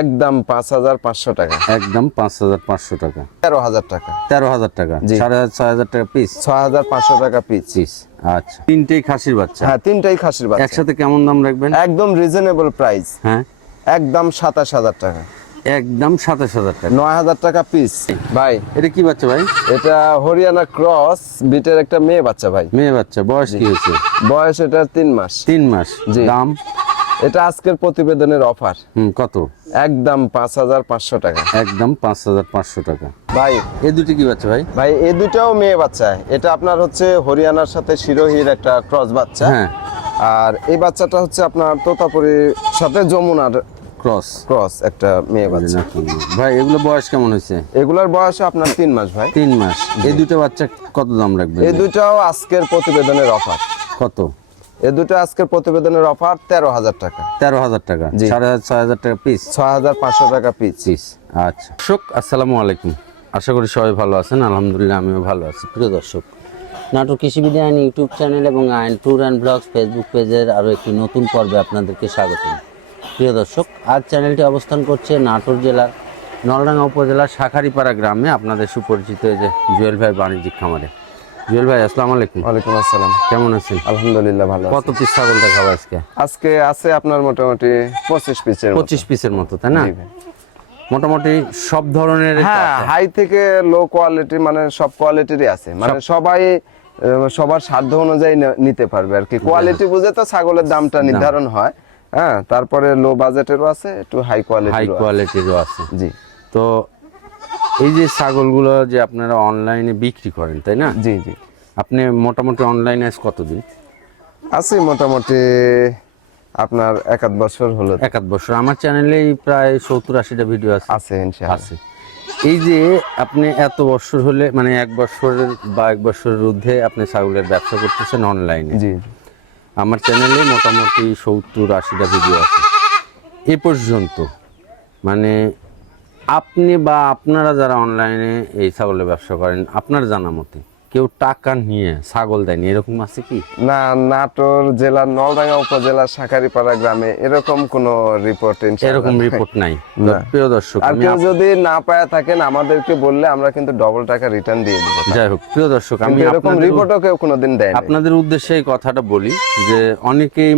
একদম পাঁচ হাজার পাঁচশো টাকা। একদম পাঁচ হাজার পাঁচশো টাকা। তেরো হাজার টাকা। তেরো হাজার টাকা? সাড়ে ছয় হাজার টাকা পিস ছয় হাজার পাঁচশো টাকা পিস পিস আচ্ছা। তিনটেই খাসির বাচ্চা? হ্যাঁ তিনটাই খাসির বাচ্চা। একসাথে কেমন দাম রাখবেন? একদম রিজনেবল প্রাইস হ্যাঁ। একদম সাতাশ হাজার টাকা। একদম সাতাশ হাজার টাকা। নয় হাজার টাকা পিস ভাই এটা কি বাচ্চা ভাই? এটা হরিয়ানা ক্রস বিটের একটা মেয়ে বাচ্চা ভাই। মেয়ে বাচ্চা বয়স কি হয়েছে? বয়স এটা তিন মাস। তিন মাস। দাম? এটা আজকের প্রতিবেদনের অফার। হুম কত? একদম পাঁচ হাজার পাঁচশো টাকা। একদম পাঁচ হাজার পাঁচশো টাকা। ভাই এই দুটি কি বাচ্চা ভাই? ভাই এই দুটাও মেয়ে বাচ্চা। এটা আপনার হচ্ছে হরিয়ানার সাথে শিরোহির একটা ক্রস বাচ্চা। হ্যাঁ। আর এই বাচ্চাটা হচ্ছে আপনার তোতাপুরির সাথে যমুনার ক্রস। ক্রস একটা মেয়ে বাচ্চা। ভাই এগুলো বয়স কেমন হয়েছে? এগুলার বয়স আপনার তিন মাস ভাই। তিন মাস। এই দুটো বাচ্চা কত দাম রাখবে এই দুটাও আজকের প্রতিবেদনের অফার। কত? এই দুটো আজকের প্রতিবেদনের অফার তেরো হাজার টাকা। তেরো হাজার টাকা। সাড়ে ছয় হাজার টাকা পিস ছয় হাজার পাঁচশো টাকা পিস পিস আচ্ছা। দর্শক আসসালামু আলাইকুম। আশা করি সবাই ভালো আছেন আলহামদুলিল্লাহ আমিও ভালো আছি। প্রিয় দর্শক নাটক কৃষি বিজ্ঞান ইউটিউব চ্যানেল এবং আইন ট্যুর অ্যান্ড ব্লগস ফেসবুক পেজের আরও একটি নতুন পর্বে আপনাদেরকে স্বাগত প্রিয় দর্শক আজ চ্যানেলটি অবস্থান করছে নাটোর জেলার নলডাঙ্গা উপজেলার শাখারিপাড়া গ্রামে আপনাদের সুপরিচিত যে জুয়েল ভাই বাণিজ্যিক খামারে। জুয়েল ভাই আসসালামু আলাইকুম। ওয়ালাইকুম আসসালাম। কেমন আছেন? আলহামদুলিল্লাহ ভালো কত পিস ছাগল দেখাবো আজকে? আজকে আছে আপনার মোটামুটি পঁচিশ পিসের পঁচিশ পিসের মতো তাই না? মোটামুটি সব ধরনের হ্যাঁ হাই থেকে লো কোয়ালিটি মানে সব কোয়ালিটিরই আছে। মানে সবাই সবার সাধ্য অনুযায়ী নিতে পারবে আর কি। কোয়ালিটি বুঝে তো ছাগলের দামটা নির্ধারণ হয়। হ্যাঁ তারপরে লো বাজেটেরও আছে একটু হাই কোয়ালিটি হাই কোয়ালিটিরও আছে। জি। তো এই যে ছাগলগুলো যে আপনারা অনলাইনে বিক্রি করেন তাই না? জি জি। আপনি মোটামুটি অনলাইনে আজ কতদিন? আছি মোটামুটি আপনার এক আধ বছর হলো। এক আধ বছর। আমার চ্যানেলেই প্রায় সত্তর আশিটা ভিডিও আছে। আছে আছে। এই যে আপনি এত বছর হলে মানে এক বছরের বা এক বছরের ঊর্ধ্বে আপনি ছাগলের ব্যবসা করতেছেন অনলাইনে জি আমার চ্যানেলে মোটামুটি সত্তর আশিটা ভিডিও আছে। এ পর্যন্ত মানে আপনি বা আপনারা যারা অনলাইনে এই ছাগলের ব্যবসা করেন আপনার জানা মতে কেউ টাকা নিয়ে ছাগল দেয়নি এরকম আছে কি? না নাটোর জেলার নলডাঙ্গা উপজেলার শাকারিপাড়া গ্রামে এরকম কোনো রিপোর্ট এরকম রিপোর্ট নাই। প্রিয় দর্শক আর কেউ যদি না পায় থাকেন আমাদেরকে বললে আমরা কিন্তু ডবল টাকা রিটার্ন দিয়ে দেবো। যাই হোক প্রিয় দর্শক আমি এরকম রিপোর্টও কেউ কোনোদিন দেয় না আপনাদের উদ্দেশ্যে এই কথাটা বলি যে অনেকেই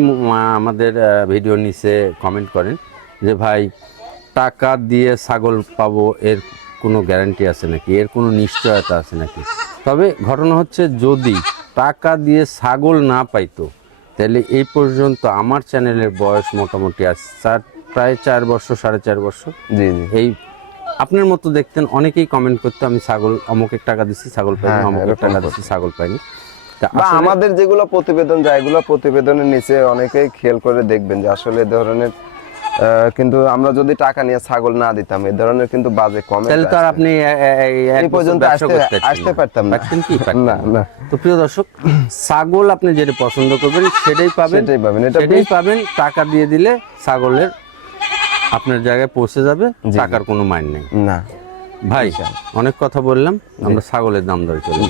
আমাদের ভিডিও নিচে কমেন্ট করেন যে ভাই টাকা দিয়ে ছাগল পাবো এর কোনো গ্যারান্টি আছে নাকি? এর কোনো নিশ্চয়তা আছে নাকি? তবে ঘটনা হচ্ছে যদি টাকা দিয়ে ছাগল না পাইতো তাহলে এই পর্যন্ত আমার চ্যানেলের বয়স মোটামুটি আজ চার প্রায় চার বছর সাড়ে চার বছর। জি জি। এই আপনার মতো দেখতেন অনেকেই কমেন্ট করতো আমি ছাগল অমুকের টাকা দিচ্ছি ছাগল পাইনি হ্যাঁ, অমুকের টাকা করতো। দিচ্ছি ছাগল পাইনি। বা আমাদের যেগুলো প্রতিবেদন যায় এগুলো প্রতিবেদনের নিচে অনেকেই খেয়াল করে দেখবেন যে আসলে এ ধরনের কিন্তু আমরা যদি টাকা নিয়ে ছাগল না দিতাম এ ধরনের কিন্তু বাজে কম তাহলে তো আর আপনি এই পর্যন্ত আসতে- আসতে পারতাম না। কি? না না। তো প্রিয় দর্শক ছাগল আপনি যেটা পছন্দ করবেন সেটাই পাবেন। সেটাই পাবেন। এটা সেটাই পাবেন টাকা দিয়ে দিলে ছাগলের আপনার জায়গায় পৌঁছে যাবে টাকার কোনো মাইন নেই। না। ভাই অনেক কথা বললাম আমরা ছাগলের দাম দরে চলে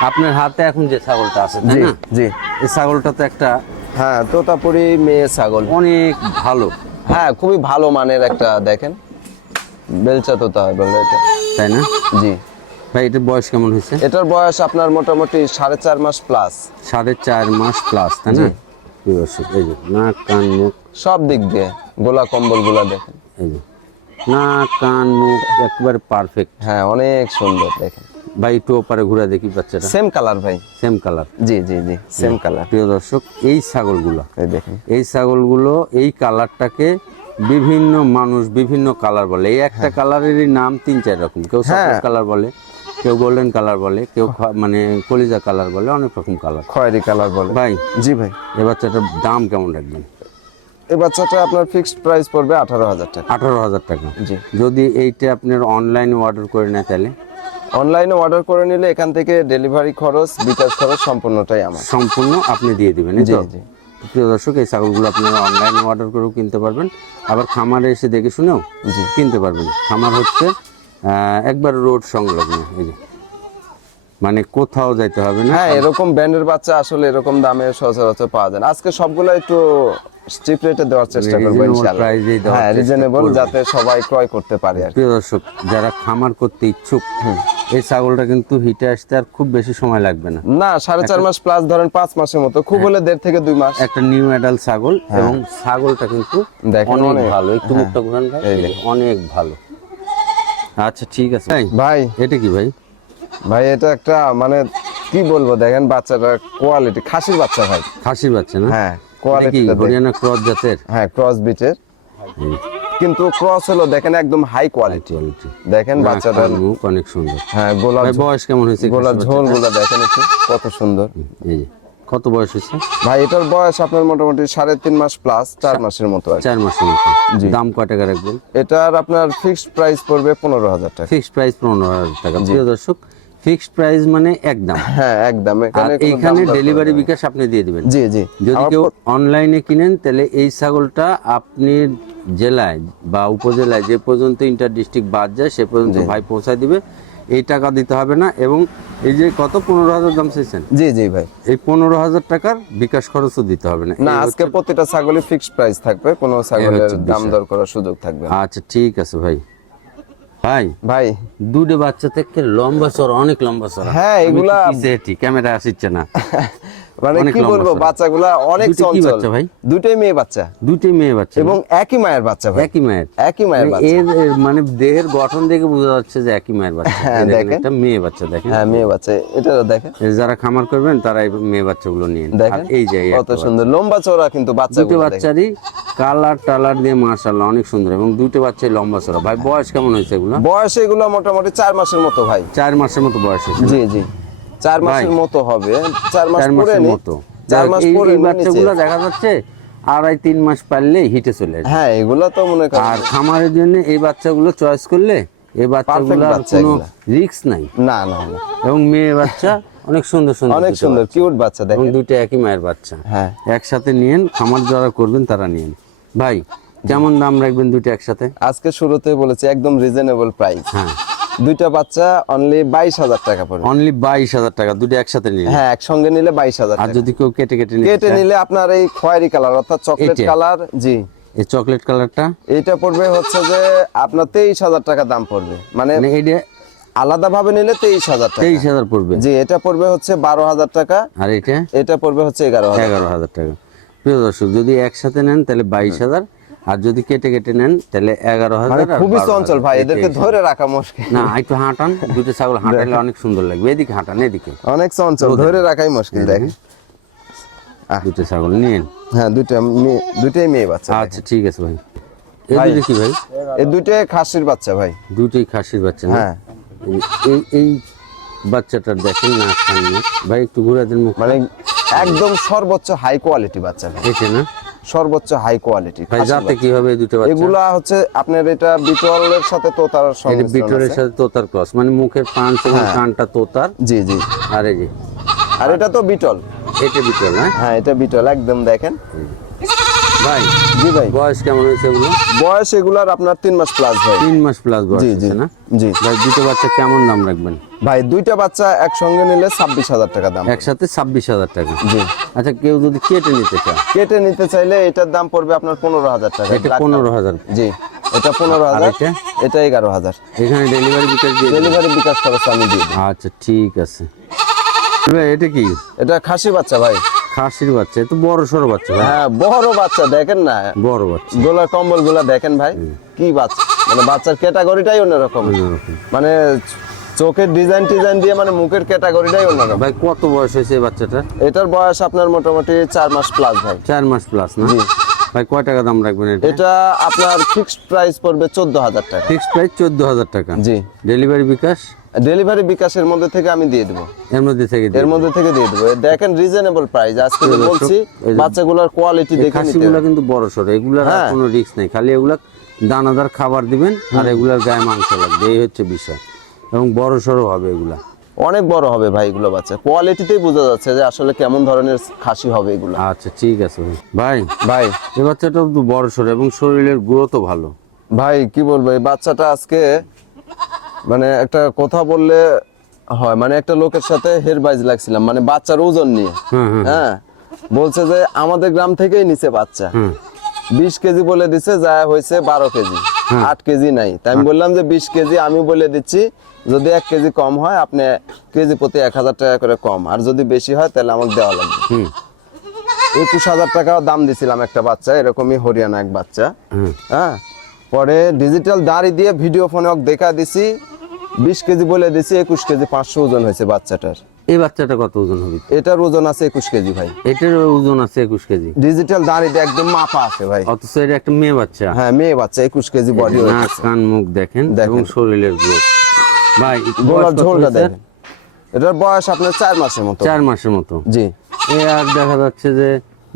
আপনার হাতে এখন যে ছাগলটা আছে তাই জি না? জি। এই ছাগলটা তো একটা হ্যাঁ তোতাপুরি মেয়ে ছাগল। অনেক ভালো। হ্যাঁ খুবই ভালো মানের একটা দেখেন। বেলচা তোতা বলে এটা। তাই না? জি। ভাই এটার বয়স কেমন হয়েছে? এটার বয়স আপনার মোটামুটি সাড়ে চার মাস প্লাস সাড়ে চার মাস প্লাস তাই না? এই যে নাক কান মুখ। সব দিক দিয়ে গোলা কম্বলগুলা দেখেন। এই যে নাক কান মুখ একবারে পারফেক্ট হ্যাঁ অনেক সুন্দর দেখেন। ভাই একটু ওপারে ঘুরে দেখি বাচ্চাটা। সেম কালার ভাই। সেম কালার জি জি জি সেম কালার প্রিয় দর্শক এই ছাগলগুলো। এই দেখেন। এই ছাগলগুলো এই কালারটাকে বিভিন্ন মানুষ বিভিন্ন কালার বলে। এই একটা কালারেরই নাম তিন চার রকম। কেউ হ্যাঁ। কালার বলে কেউ গোল্ডেন কালার বলে কেউ মানে কলিজা কালার বলে অনেক রকম কালার খয়েরি কালার বলে। ভাই জি ভাই। এই বাচ্চাটার দাম কেমন রাখবেন? এই বাচ্চাটা আপনার ফিক্সড প্রাইস পড়বে আঠারো হাজার টাকা। আঠারো হাজার টাকা। জি। যদি এইটা আপনার অনলাইনে অর্ডার করে নেয় তাহলে? অনলাইনে অর্ডার করে নিলে এখান থেকে ডেলিভারি খরচ বিকাশ খরচ সম্পূর্ণটাই আমার। সম্পূর্ণ আপনি দিয়ে দিবেন জি জি। প্রিয় দর্শক এই ছাগলগুলো আপনারা অনলাইনে অর্ডার করেও কিনতে পারবেন। আবার খামারে এসে দেখে শুনেও কিনতে পারবেন। খামার হচ্ছে একবার রোড সংলগ্ন এই যে। মানে কোথাও যাইতে হবে না? হ্যাঁ এরকম ব্র্যান্ডের বাচ্চা আসলে এরকম দামে সচরাচর পাওয়া যায় না। আজকে সবগুলো একটু চিপ রেটে দেওয়ার চেষ্টা করব ইনশাআল্লাহ। হ্যাঁ রিজনেবল যাতে সবাই ক্রয় করতে পারে আর প্রিয় দর্শক যারা খামার করতে ইচ্ছুক এই ছাগলটা কিন্তু হিটে আসতে আর খুব বেশি সময় লাগবে না। না সাড়ে চার মাস প্লাস ধরেন পাঁচ মাসের মতো খুব হলে দেড় থেকে দুই মাস। একটা নিউ অ্যাডাল্ট ছাগল এবং ছাগলটা কিন্তু দেখেন অনেক ভালো। একটু মুখটা ঘুরান ভাই অনেক ভালো। আচ্ছা ঠিক আছে। ভাই। এটা কি ভাই? ভাই এটা একটা মানে কি বলব দেখেন বাচ্চাটার কোয়ালিটি খাসির বাচ্চা ভাই। খাসির বাচ্চা না? হ্যাঁ কোয়ালিটি হরিয়ানা ক্রস জাতের? হ্যাঁ ক্রস বিটের কিন্তু ক্রস হলো দেখেন একদম হাই কোয়ালিটি দেখেন বাচ্চাটার মুখ অনেক সুন্দর। হ্যাঁ গোলা বয়স কেমন হয়েছে গোলা ঝোলগুলা দেখেন একটু কত সুন্দর। এই কত বয়স হয়েছে? ভাই এটার বয়স আপনার মোটামুটি সাড়ে তিন মাস প্লাস চার মাসের মতো আর চার মাসের মতো। দাম কয় টাকা রাখবেন এটার আপনার ফিক্সড প্রাইস পড়বে পনেরো হাজার টাকা। ফিক্সড প্রাইস পনেরো হাজার টাকা। প্রিয় দর্শক ফিক্সড প্রাইস মানে একদম। হ্যাঁ একদম। আর এখানে ডেলিভারি বিকাশ আপনি দিয়ে দিবেন। জি জি। যদি কেউ অনলাইনে কিনেন তাহলে এই ছাগলটা আপনি জেলায় বা উপজেলায় যে পর্যন্ত ইন্টার ডিস্ট্রিক্ট বাদ যায় সে পর্যন্ত ভাই পৌঁছায় দিবে। এই টাকা দিতে হবে না এবং এই যে কত? পনেরো হাজার দাম চেয়েছেন জি জি ভাই। এই পনেরো হাজার টাকার বিকাশ খরচও দিতে হবে না। না আজকে প্রতিটা ছাগলের ফিক্সড প্রাইস থাকবে। কোনো ছাগলের দাম দর করার সুযোগ থাকবে আচ্ছা ঠিক আছে ভাই। ভাই ভাই। দুটো বাচ্চা থেকে লম্বা সর অনেক লম্বা সর হ্যাঁ, এগুলা- ক্যামেরা আসছে না। মানে কি বলব। বাচ্চাগুলা অনেক চঞ্চল। ভাই? দুটোই মেয়ে বাচ্চা। দুটোই মেয়ে বাচ্চা এবং একই মায়ের বাচ্চা ভাই। একই মায়ের। একই মায়ের মানে বাচ্চা। এর মানে দেহের গঠন দেখে বোঝা যাচ্ছে যে একই মায়ের বাচ্চা। হ্যাঁ, দেখেন। একটা মেয়ে বাচ্চা দেখেন। হ্যাঁ মেয়ে বাচ্চা। এটা দেখেন। যারা খামার করবেন তারা এই মেয়ে বাচ্চাগুলো নিয়ে দেখেন। এই যে কত সুন্দর। লম্বা চওড়া কিন্তু বাচ্চা। দুটো বাচ্চারই কালার টালার দিয়ে মাশাআল্লাহ অনেক সুন্দর। এবং দুটো বাচ্চাই লম্বা চড়া ভাই বয়স কেমন হয়েছে এগুলো? বয়স এগুলো মোটামুটি চার মাসের মতো ভাই। চার মাসের মতো বয়স হয়েছে। জি জি। চার মাসের মতো হবে। চার মাস পরে মতো। চার মাস পরে। বাচ্চাগুলো দেখা যাচ্ছে আড়াই তিন মাস পারলে হিটে চলে আসবে। হ্যাঁ এগুলো তো মনে করেন আর খামারের জন্য এই বাচ্চাগুলো চয়েস করলে এই বাচ্চাগুলোর বাচ্চা কোনো। রিস্ক নাই। না না না। এবং মেয়ে বাচ্চা অনেক সুন্দর সুন্দর অনেক সুন্দর। কিউট বাচ্চা দেখেন। দুটো একই মায়ের বাচ্চা। হ্যাঁ। একসাথে নিয়েন খামার যারা করবেন তারা নিয়েন। ভাই কেমন দাম রাখবেন দুইটা একসাথে? আজকে শুরুতে বলেছি একদম রিজনেবল প্রাইস হ্যাঁ। দুইটা বাচ্চা অনলি বাইশ হাজার টাকা পড়বে। অনলি বাইশ হাজার টাকা দুটো একসাথে নিন হ্যাঁ একসঙ্গে নিলে বাইশ হাজার আর যদি কেউ কেটে কেটে কেটে নিলে আপনার এই খয়েরি কালার অর্থাৎ চকলেট কালার জি। এই চকলেট কালারটা? এইটা পড়বে হচ্ছে যে আপনার তেইশ হাজার টাকা দাম পড়বে। মানে মানে আলাদা ভাবে নিলে তেইশ হাজার টাকা। তেইশ হাজার পড়বে? জি এটা পড়বে হচ্ছে বারো হাজার টাকা। আর এটা এটা পড়বে হচ্ছে এগারো এগারো হাজার টাকা। প্রিয় দর্শক যদি একসাথে নেন তাহলে বাইশ হাজার। আর যদি কেটে কেটে নেন তাহলে এগারো মানে হাজার খুবই চঞ্চল ভাই এদেরকে ধরে রাখা মুশকিল। না একটু হাঁটান দুটো ছাগল হাঁটালে অনেক সুন্দর লাগবে। এদিকে হাঁটান এদিকে। অনেক চঞ্চল ধরে রাখাই মুশকিল দেখেন। দুটো ছাগল নিন হ্যাঁ দুইটা মেয়ে দুইটাই মেয়ে বাচ্চা আচ্ছা ঠিক আছে ভাই। এই দুটো কি ভাই? এই দুইটাই খাসির বাচ্চা ভাই। দুটোই খাসির বাচ্চা হ্যাঁ। এই- এই বাচ্চাটার দেখেন না সামনে ভাই একটু ঘুরে দেন মানে একদম সর্বোচ্চ হাই কোয়ালিটি বাচ্চা ভাই। এটা না? সর্বোচ্চ হাই কোয়ালিটি ভাই যাতে কি হবে এই দুটো বাচ্চা এগুলা হচ্ছে আপনার এটা বিটলের সাথে তোতার সঙ্গে সংমিশ্রণ বিটলের সাথে তোতার ক্রস মানে মুখের পাঁচ এবং হ্যাঁ। কানটা তোতার। জি জি। আরে জি আর এটা তো বিটল। এটা বিটল হ্যাঁ? হ্যাঁ এটা বিটল একদম দেখেন। ভাই জি ভাই। বয়স কেমন হয়েছে এগুলো? বয়স এগুলার আপনার তিন মাস প্লাস ভাই। তিন মাস প্লাস বয়স জি জি না? জি। ভাই দুটো বাচ্চা কেমন দাম রাখবেন? ভাই দুইটা বাচ্চা একসঙ্গে নিলে ছাব্বিশ হাজার টাকা দাম। একসাথে ছাব্বিশ হাজার টাকা। জি। আচ্ছা কেউ যদি কেটে নিতে চায়? কেটে নিতে চাইলে এটার দাম পড়বে আপনার পনেরো হাজার টাকা। এটা পনেরো হাজার। জি এটা পনেরো হাজার এটা? এগারো হাজার। এখানে ডেলিভারি বিকাশ দিয়ে ডেলিভারি বিকাশ খরচ আমি দিই। আচ্ছা ঠিক আছে। ভাই এটা কি? এটা খাসি বাচ্চা ভাই। খাসির বাচ্চা তো বড় সড়ো বাচ্চা হ্যাঁ বড় বাচ্চা দেখেন না। বড় বাচ্চা। গোলা কম্বলগুলা দেখেন ভাই কি বাচ্চা। মানে বাচ্চার ক্যাটাগরিটাই অন্যরকম। মানে চোখের ডিজাইন টিজাইন দিয়ে মানে মুখের ক্যাটাগরিটাই অন্যরকম। ভাই কত বয়স হয়েছে এই বাচ্চাটা এটার বয়স আপনার মোটামুটি চার মাস প্লাস ভাই। চার মাস প্লাস না? ভাই কয় টাকা দাম রাখবেন এটা? এটা আপনার ফিক্সড প্রাইস পড়বে চোদ্দ হাজার টাকা। ফিক্সড প্রাইস চোদ্দ হাজার টাকা। জি। ডেলিভারি বিকাশ? ডেলিভারি বিকাশের মধ্যে থেকে আমি দিয়ে দেবো। এর মধ্যে থেকে এর মধ্যে থেকে দিয়ে দেবো। দেখেন রিজনেবল প্রাইস আজকে যে বলছি বাচ্চাগুলোর কোয়ালিটি দেখে নিতে কিন্তু বড় সড়ো এগুলার আর হ্যাঁ। কোনো রিস্ক নেই। খালি এগুলা দানাদার খাবার দিবেন আর এগুলার গায়ে মাংস লাগবে এই হচ্ছে বিষয়। এবং বড় সড়ো হবে এগুলা। অনেক বড় হবে ভাই এগুলো বাচ্চা। কোয়ালিটিতেই বোঝা যাচ্ছে যে আসলে কেমন ধরনের খাসি হবে এগুলো। আচ্ছা ঠিক আছে ভাই। ভাই এই বাচ্চাটাও তো বড় সড়ো এবং শরীরের গ্রোথও ভালো। ভাই কি বলব এই বাচ্চাটা আজকে মানে একটা কথা বললে হয় মানে একটা লোকের সাথে হেরবাইজ লাগছিলাম মানে বাচ্চার ওজন নিয়ে। হ্যাঁ বলছে যে আমাদের গ্রাম থেকেই নিচে বাচ্চা। বিশ কেজি বলে দিছে যা হয়েছে বারো কেজি। আট কেজি নাই। তাই আমি বললাম যে বিশ কেজি আমি বলে দিচ্ছি যদি এক কেজি কম হয় আপনি কেজি প্রতি এক হাজার টাকা করে কম। আর যদি বেশি হয় তাহলে আমাকে দেওয়া লাগবে। হুম। একুশ হাজার টাকা দাম দিছিলাম একটা বাচ্চা এরকমই হরিয়ানা এক বাচ্চা। হ্যাঁ পরে ডিজিটাল দাড়ি দিয়ে ভিডিও ফোনে দেখা দিছি বিশ কেজি বলে দিছি একুশ কেজি পাঁচশো ওজন হয়েছে বাচ্চাটার। এই বাচ্চাটা কত ওজন হবে? এটার ওজন আছে একুশ কেজি ভাই। এটার ওজন আছে একুশ কেজি? ডিজিটাল দাড়িতে একদম মাপা আছে ভাই। অথচ এটা একটা মেয়ে বাচ্চা। হ্যাঁ মেয়ে বাচ্চা একুশ কেজি বডি নাক কান মুখ দেখেন দেখেন। এবং শরীরের গ্রোথ। ভাই গোলার ঝোলটা দেখেন। এটার বয়স আপনার চার মাসের মতো। চার মাসের মতো। জি। এ আর দেখা যাচ্ছে যে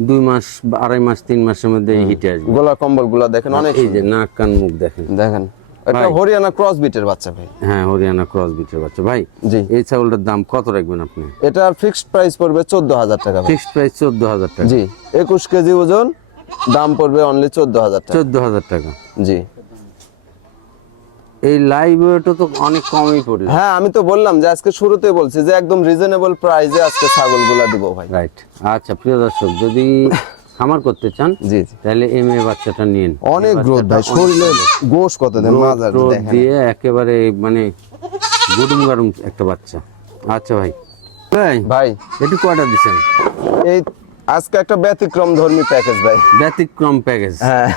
দুই মাস আড়াই মাস তিন মাসের মধ্যে হিটে আসবে। গোলা কম্বলগুলা দেখেন অনেক এই যে নাক কান মুখ দেখেন। দেখেন। এটা হরিয়ানা ক্রস বিটের বাচ্চা ভাই। হ্যাঁ হরিয়ানা ক্রস বিটের বাচ্চা। ভাই জি। এই ছাগলটার দাম কত রাখবেন আপনি? এটার ফিক্সড প্রাইস পড়বে চোদ্দ হাজার টাকা ফিক্সড প্রাইস চোদ্দ হাজার টাকা। জি একুশ কেজি ওজন দাম পড়বে অনলি চোদ্দ হাজার টাকা। চোদ্দ হাজার টাকা। জি। এই লাইভ ওয়েটও তো অনেক কমই পড়ে হ্যাঁ আমি তো বললাম যে আজকে শুরুতে বলছি যে একদম রিজনেবল প্রাইসে আজকে ছাগলগুলা দিব ভাই। রাইট আচ্ছা প্রিয় দর্শক যদি খামার করতে চান জি তাহলে এম এ বাচ্চাটা নিন। অনেক গ্রোথ ভাই শরীরে গোশ কত দেন মাজার দিয়ে একেবারে মানে গুডুম গারুম একটা বাচ্চা। আচ্ছা ভাই। ভাই ভাই। একটু কয়টা দিচ্ছেন এই আজকে একটা ব্যতিক্রম ধর্মী প্যাকেজ ভাই। ব্যতিক্রম প্যাকেজ। হ্যাঁ।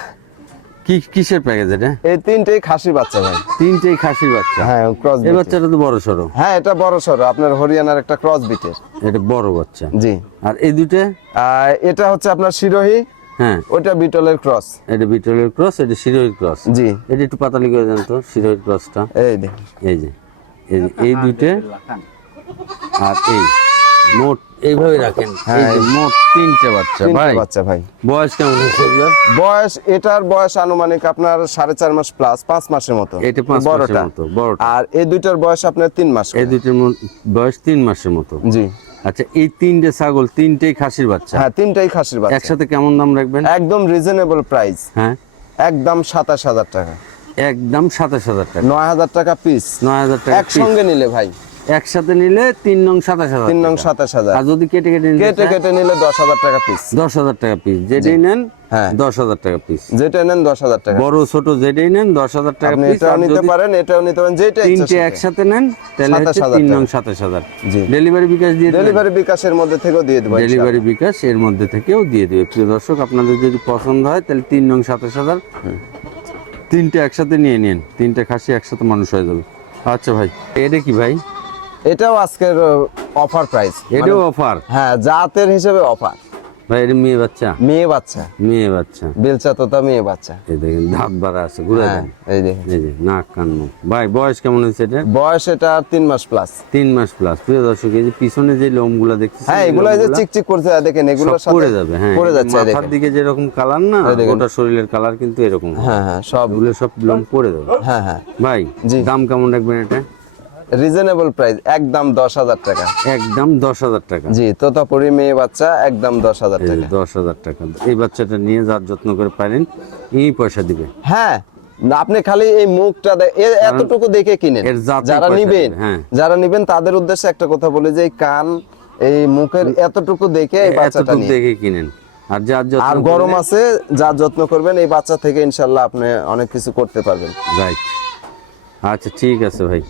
কি কিসের প্যাকেজ এটা? এই তিনটেই খাসি বাচ্চা ভাই। তিনটেই খাসির বাচ্চা? হ্যাঁ ক্রস এই বাচ্চাটা তো বড় সড়ো। হ্যাঁ এটা বড় সড়ো। আপনার হরিয়ানার একটা ক্রস বিটের এটা বড় বাচ্চা। জি। আর এই দুটো এটা হচ্ছে আপনার শিরোহী। হ্যাঁ। ওটা বিটলের ক্রস এটা বিটলের ক্রস এটা শিরোহির ক্রস জি। এটা একটু পাতালি করে দেন তো শিরোহির ক্রসটা এই দেখুন। এই যে এই যে, এই দুইটা। আর এই মোট এইভাবে রাখেন। এই মোট তিনটে বাচ্চা ভাই। বাচ্চা ভাই। বয়স কেমন হয়েছে? বয়স এটার বয়স আনুমানিক আপনার সাড়ে চার মাস প্লাস পাঁচ মাসের মতো। এটা পাঁচ বড়টা। আর এই দুইটার বয়স আপনার তিন মাস এই দুইটার বয়স তিন মাসের মতো। জি। আচ্ছা এই তিনটে ছাগল তিনটেই খাসির বাচ্চা? হ্যাঁ তিনটাই খাসির বাচ্চা। একসাথে কেমন দাম রাখবেন? একদম রিজনেবল প্রাইস হ্যাঁ। একদম সাতাশ হাজার টাকা। একদম সাতাশ হাজার টাকা। নয় হাজার টাকা পিস নয় হাজার টাকা একসঙ্গে নিলে ভাই। একসাথে নিলে তিন নং সাতাশ হাজার তিন নং সাতাশ হাজার। আর যদি কেটে কেটে কেটে কেটে নিলে দশ হাজার টাকা পিস দশ হাজার টাকা পিস যেটাই নেন হ্যাঁ। দশ হাজার টাকা পিস যেটা নেন দশ হাজার টাকা বড় ছোট যেটাই নেন দশ হাজার টাকা পিস এটাও নিতে পারেন এটাও নিতে পারেন যেটা তিনটে একসাথে নেন তাহলে হচ্ছে তিন নং সাতাশ হাজার। ডেলিভারি বিকাশ দিয়ে? ডেলিভারি বিকাশের মধ্যে থেকেও দিয়ে দেবো ডেলিভারি বিকাশ এর মধ্যে থেকেও দিয়ে দেবে। প্রিয় দর্শক আপনাদের যদি পছন্দ হয় তাহলে তিন নং সাতাশ হাজার। তিনটে একসাথে নিয়ে নিন। তিনটে খাসি একসাথে মানুষ হয়ে যাবে। আচ্ছা ভাই এটা কি ভাই? এটাও আজকের অফার প্রাইস এটাও অফার হ্যাঁ জাতের হিসেবে অফার ভাই এটা মেয়ে বাচ্চা? মেয়ে বাচ্চা। মেয়ে বাচ্চা। বেলচা তোতা মেয়ে বাচ্চা। এই দেখেন বাড়া আছে ঘুরে হ্যাঁ দেন। এই দেখেন। এই যে নাক কান মুখ। ভাই বয়স কেমন হয়েছে এটা? বয়স এটা তিন মাস প্লাস তিন মাস প্লাস প্রিয় দর্শক এই যে পিছনে যে লোমগুলো দেখতেছেন হ্যাঁ এগুলো এই যে লোমগুলা চিকচিক করছে দেখেন এগুলোর সাথে পড়ে যাবে হ্যাঁ পড়ে যাচ্ছে মাথার দিকে যেরকম কালার না। গোটা শরীরের কালার কিন্তু এরকম। হ্যাঁ হ্যাঁ সবগুলো সব লোম পড়ে যাবে। হ্যাঁ হ্যাঁ। ভাই। দাম কেমন রাখবেন এটা? রিজনেবল প্রাইস একদম দশ হাজার টাকা। একদম দশ হাজার টাকা। জি তোতাপুরি মেয়ে বাচ্চা একদম দশ হাজার টাকা। দশ হাজার টাকা। এই বাচ্চাটা নিয়ে যার যত্ন করে পারেন এই পয়সা দিবে। হ্যাঁ আপনি খালি এই মুখটা এতটুকু দেখে কিনেন। যারা নিবেন হ্যাঁ। যারা নিবেন তাদের উদ্দেশ্যে একটা কথা বলি যে কান এই মুখের এতটুকু দেখে এই বাচ্চাটা দেখে কিনেন। আর যার যত্ন আর গরম আছে যা যত্ন করবেন এই বাচ্চা থেকে ইনশাল্লাহ আপনি অনেক কিছু করতে পারবেন। রাইট আচ্ছা ঠিক আছে ভাই।